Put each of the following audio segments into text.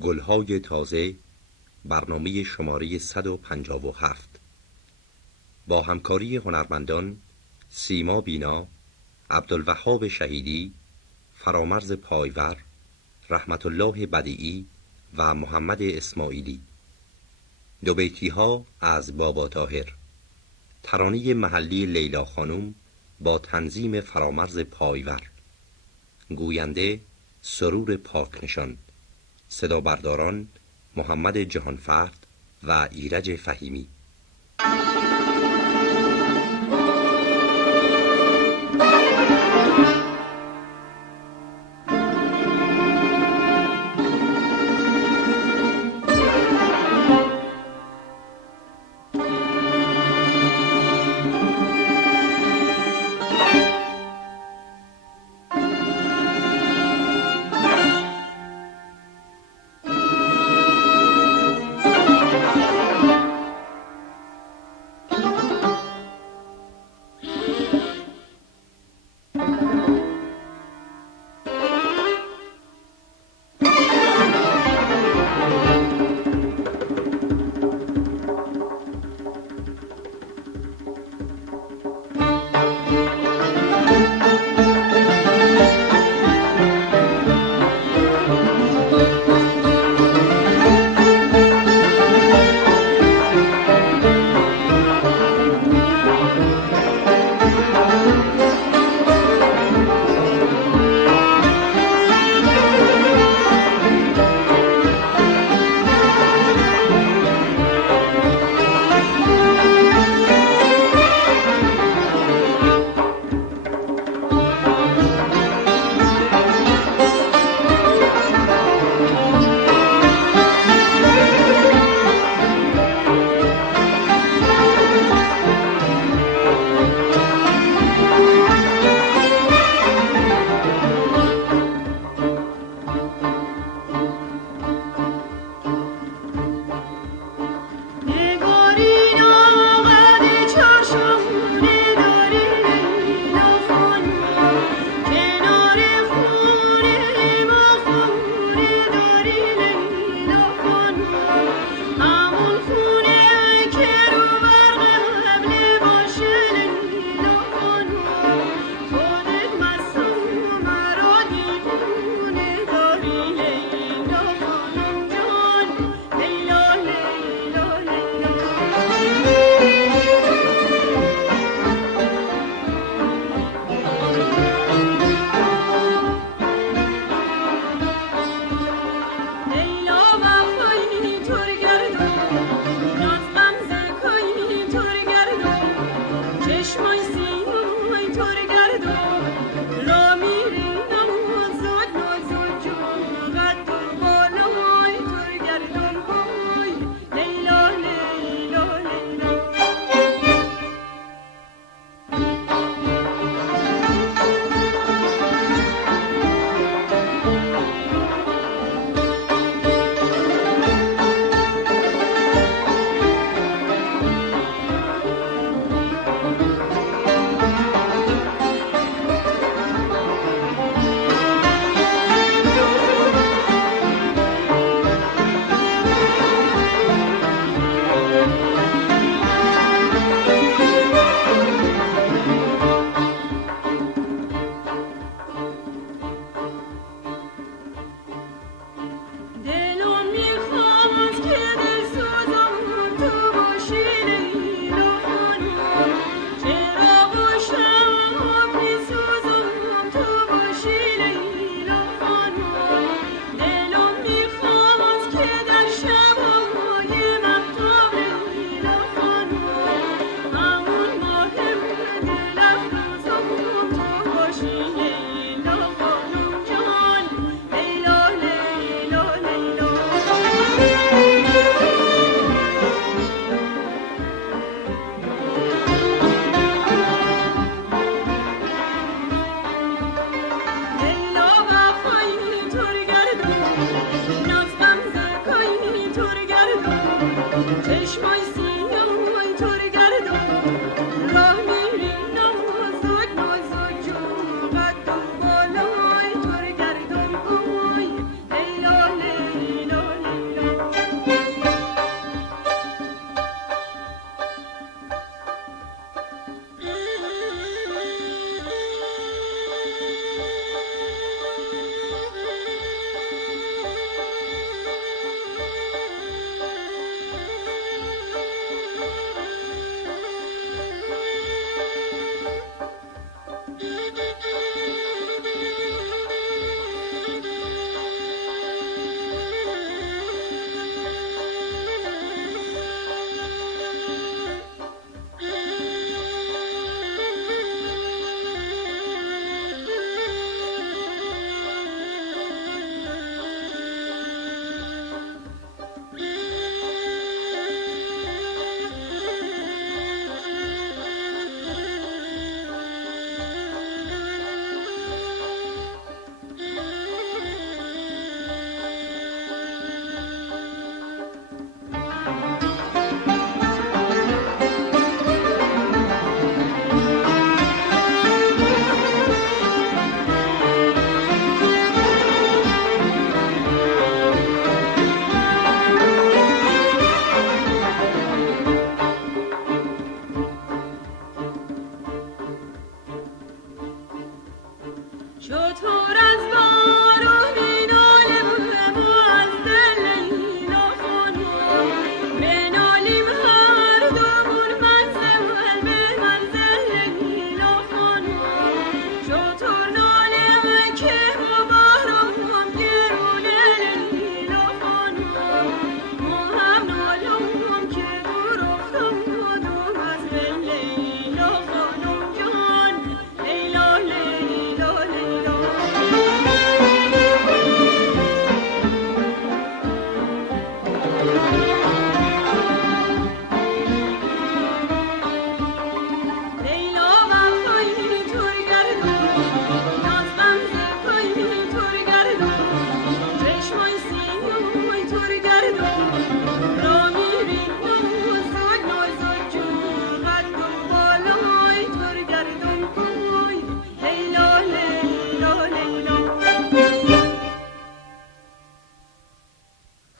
گلهای تازه، برنامه شماره 157 با همکاری هنرمندان سیما بینا، عبدالوهاب شهیدی، فرامرز پایور، رحمت الله بدیعی و محمد اسماعیلی. دو بیتی ها از بابا طاهر. ترانه محلی لیلا خانم با تنظیم فرامرز پایور. گوینده سرور پاکنشان. صدا برداران محمد جهانفرد و ایرج فهیمی.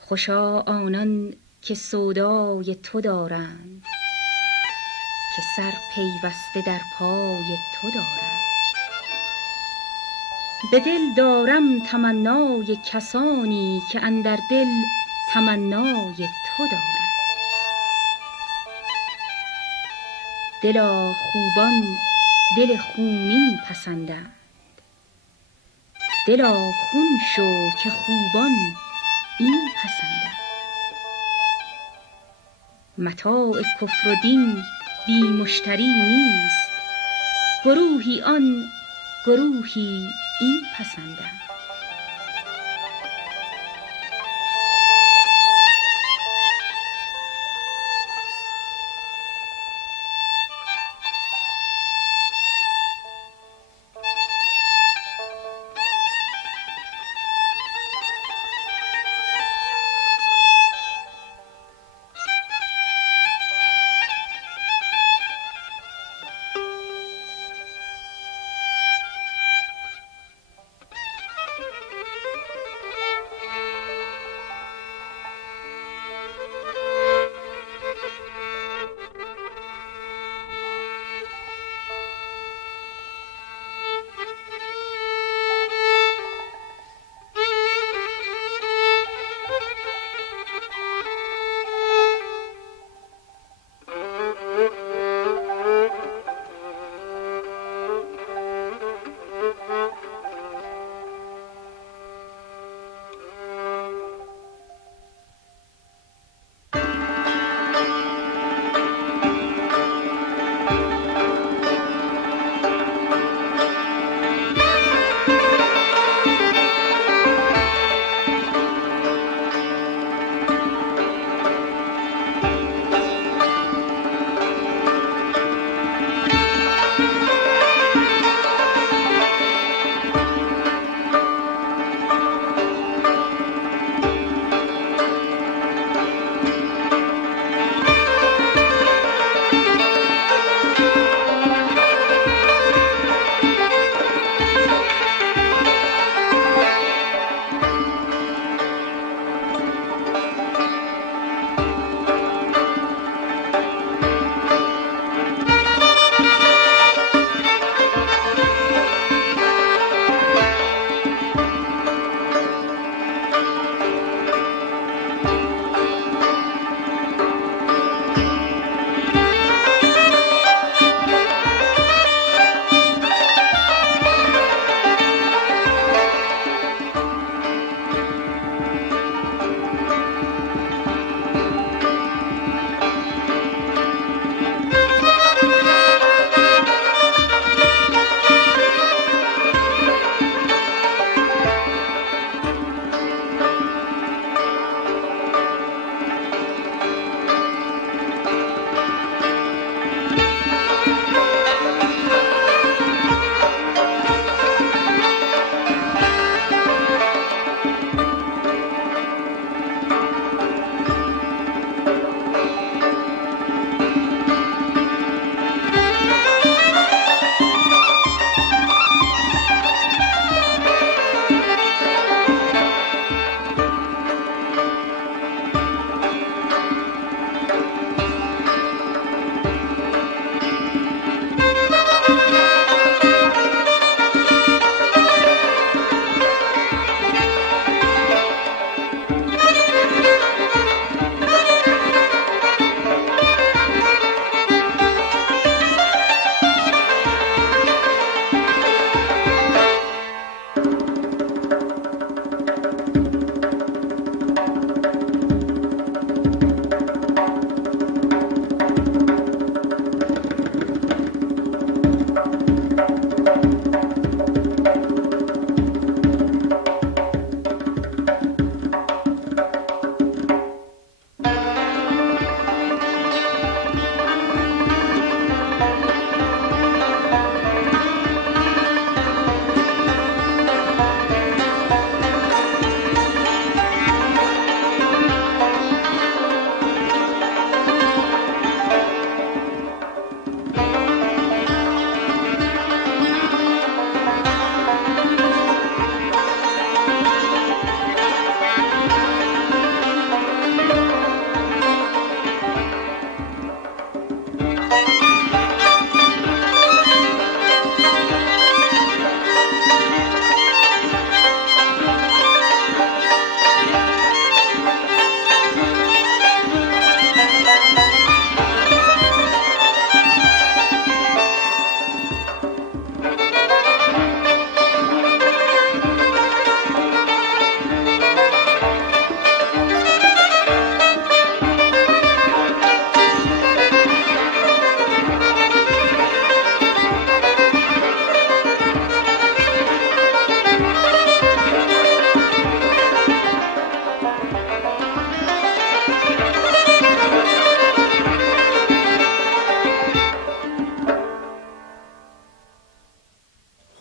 خوشا آنان که سودای تو دارند، که سر پیوسته در پای تو دارند. به دل دارم تمنای کسانی، که اندر دل تمنای تو دارند. دلا خوبان دل خونین پسندند، دلا خون شو که خوبان این پسندند. متاع کفر و دین بی مشتری نیست، گروهی آن گروهی این پسندند.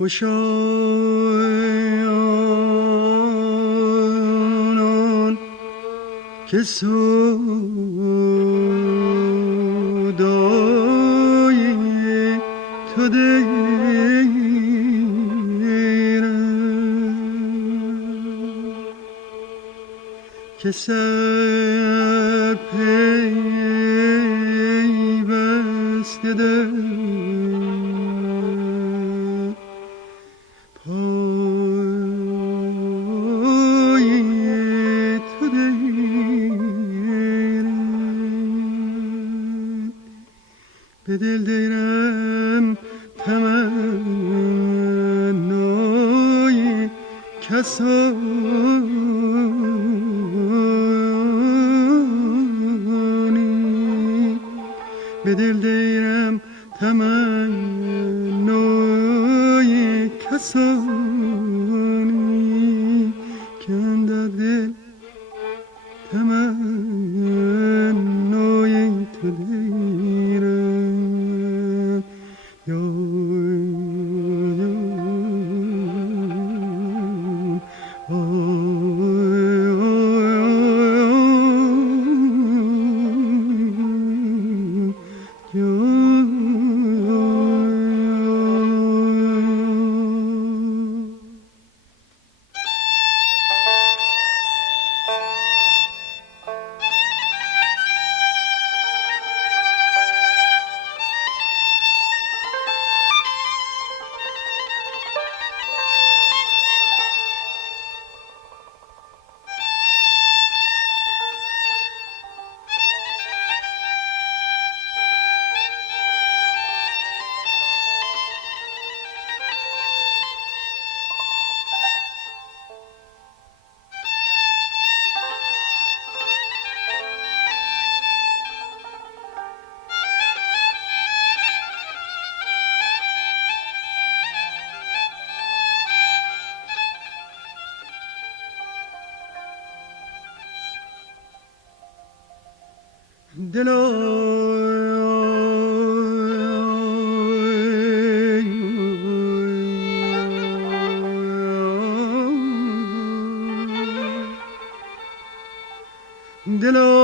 خوشایانان که سودای تو که سر پیوسته در پای تو دیرم به دل دیرم تمنای کسانی به دل دیرم تمنای کسانی که اندر دل تمنای تو دیرم دلا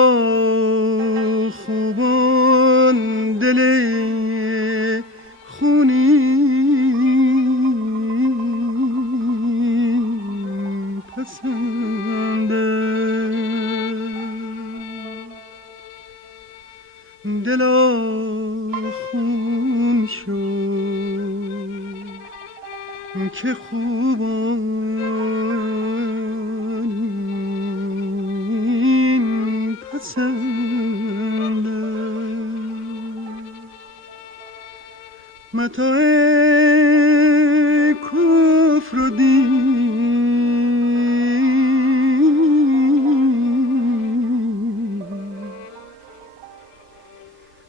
خوبان دل خونین پسنده دلا خون شد که خوبان این پسنده متاع کفر و دین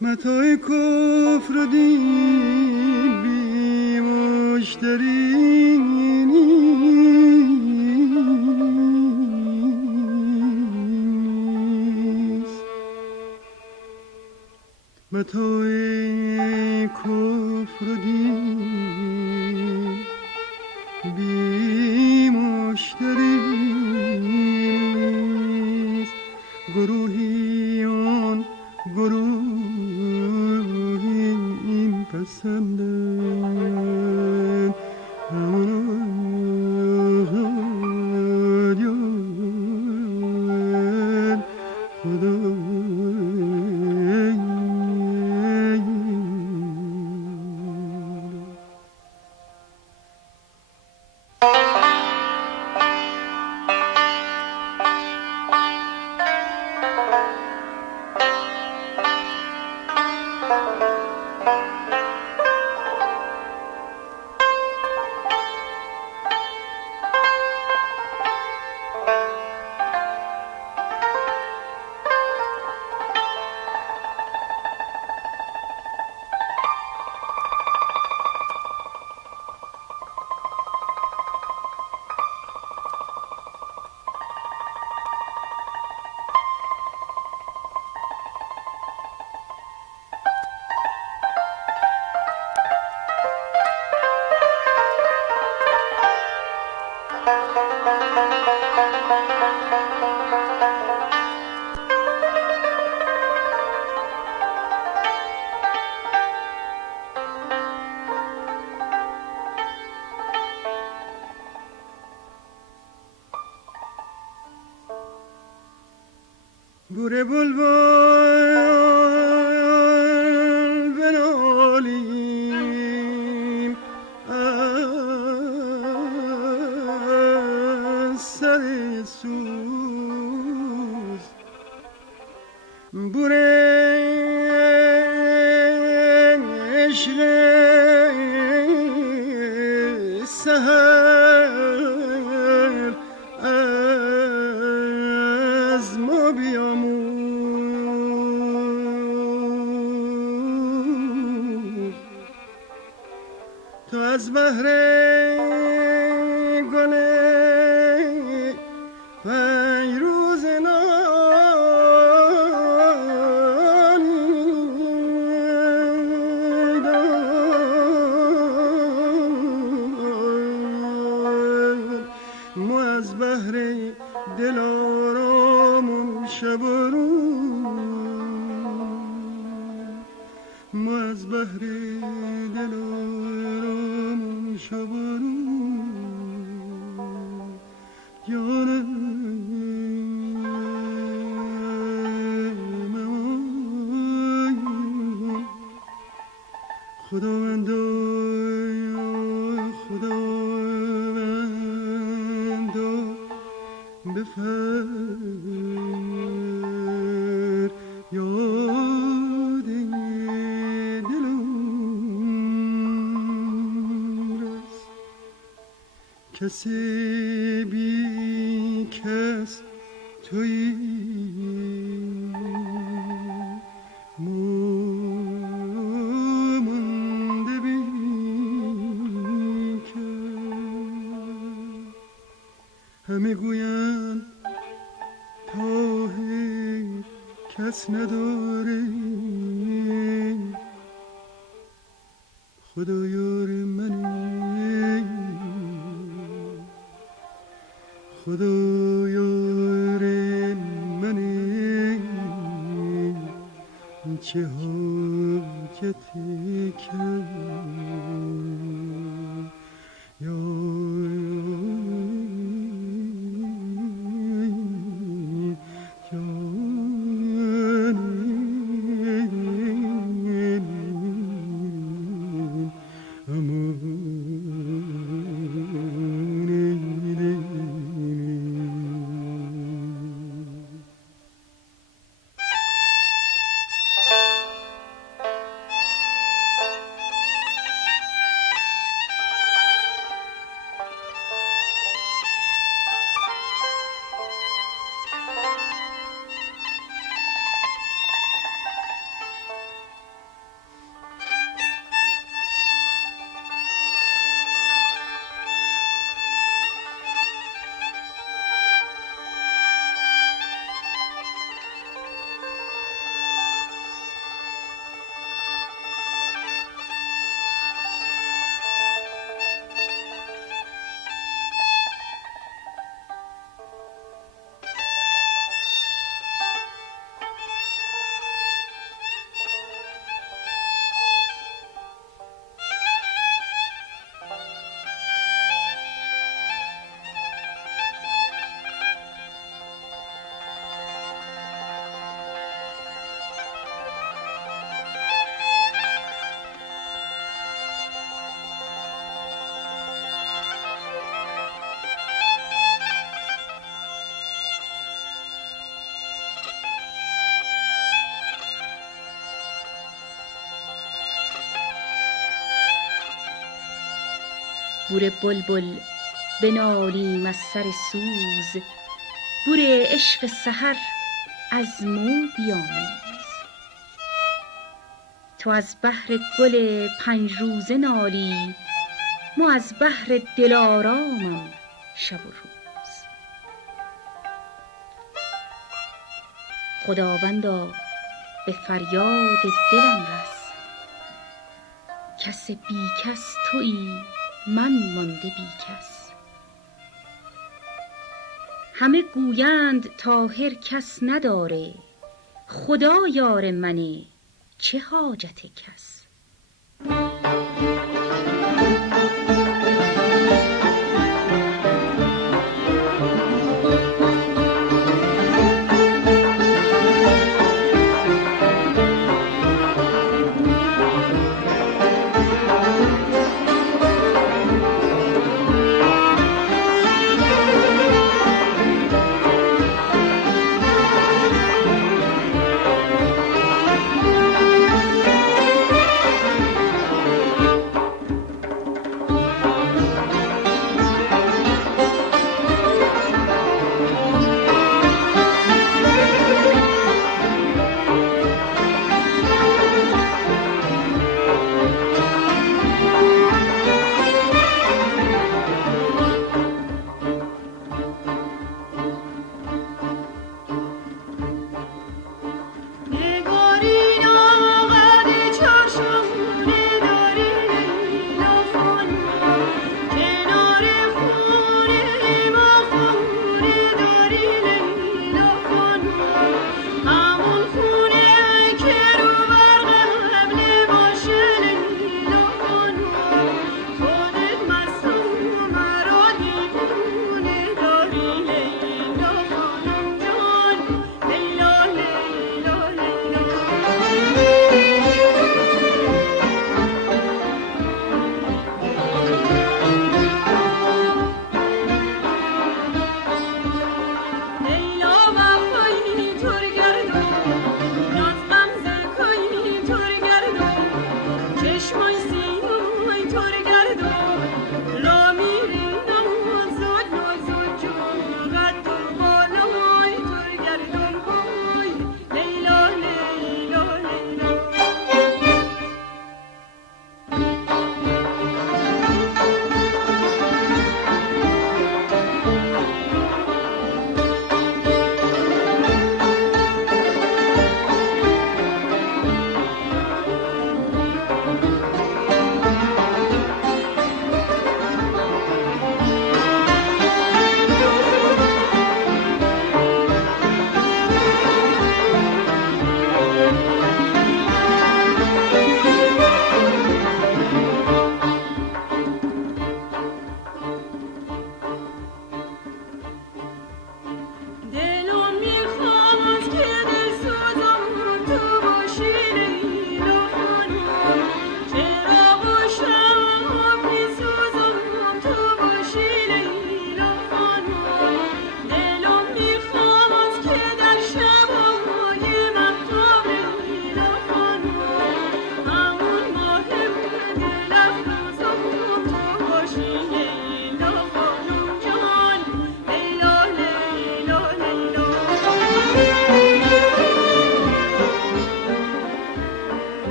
متاع کفر و دین بی مشتری نیست متاع کفر و دین بی مشتری نیست گروهیان گروهی این پسندن بوره بلبل بنالیم از سر سوز بوره عشق سحر از ما بیاموز تو از بحر گل فیروز ما از بحر دلارامون شب و روز ما از بحر دلارامون شب و روز جانم خداوندا بفر یاد دلم رس کسی بی کس تویی مانده بی کس همه گویند طاهر کس نداره خدا یار منه خدا یار منه چه حاجتی کرد بوره بلبل بنالیم از سر سوز بوره عشق سحر از مو بیاموز تو از بحر گل 5 روزه نالی ما از بحر دلارامم شب و روز خداوندا به فریاد دلم رس کس بی کس تویی من مانده بی کس همه گویند طاهر کس نداره خدا یار منه چه حاجت کس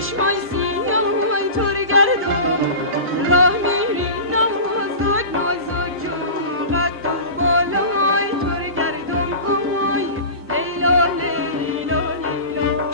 چشمای سیاه تو رو گردون راه میری نازد نازد جو قد و بالای تو رو گردون آی لیلا لیلا لیلا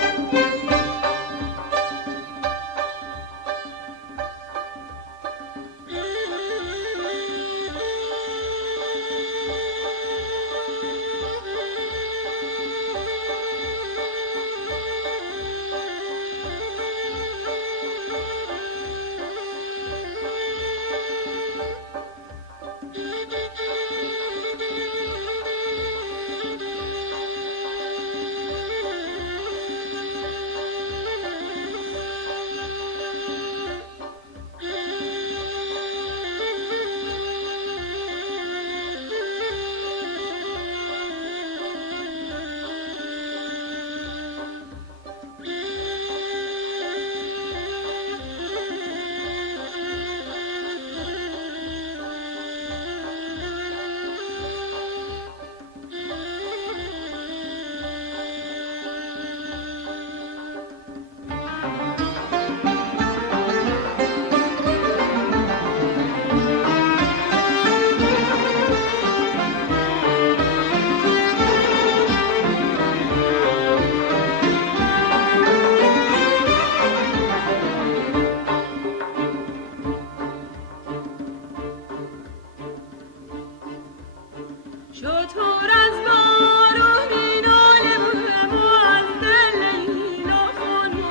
شطور از بارون مینالم و از دل لیلا خانم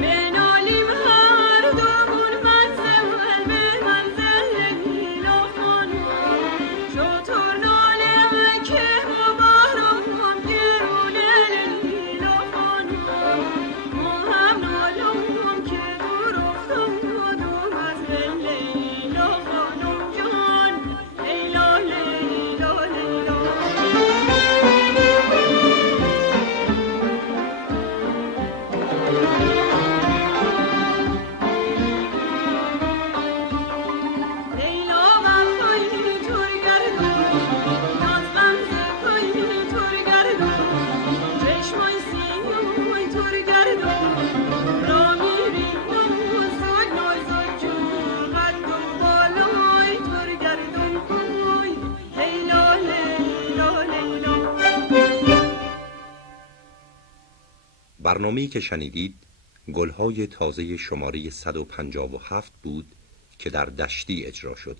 مینالیم هر دومون منزل به منزل لیلا خانم شطور نالم که با بارون گرونه لیلا خانم ما هم نالم که دور افتادم از لیلا خانم جان لیلا لیلا لیلا وفای تو رو گردون ناز غمزه پای تو رو گردون چشمای سیاه تو رو گردون را میری نازد نازد جو قد و بالای تو رو گردون آی لیلا لیلا لیلا برنامه‌ای که شنیدید گلهای تازه شماره 157 بود که در دشتی اجرا شد.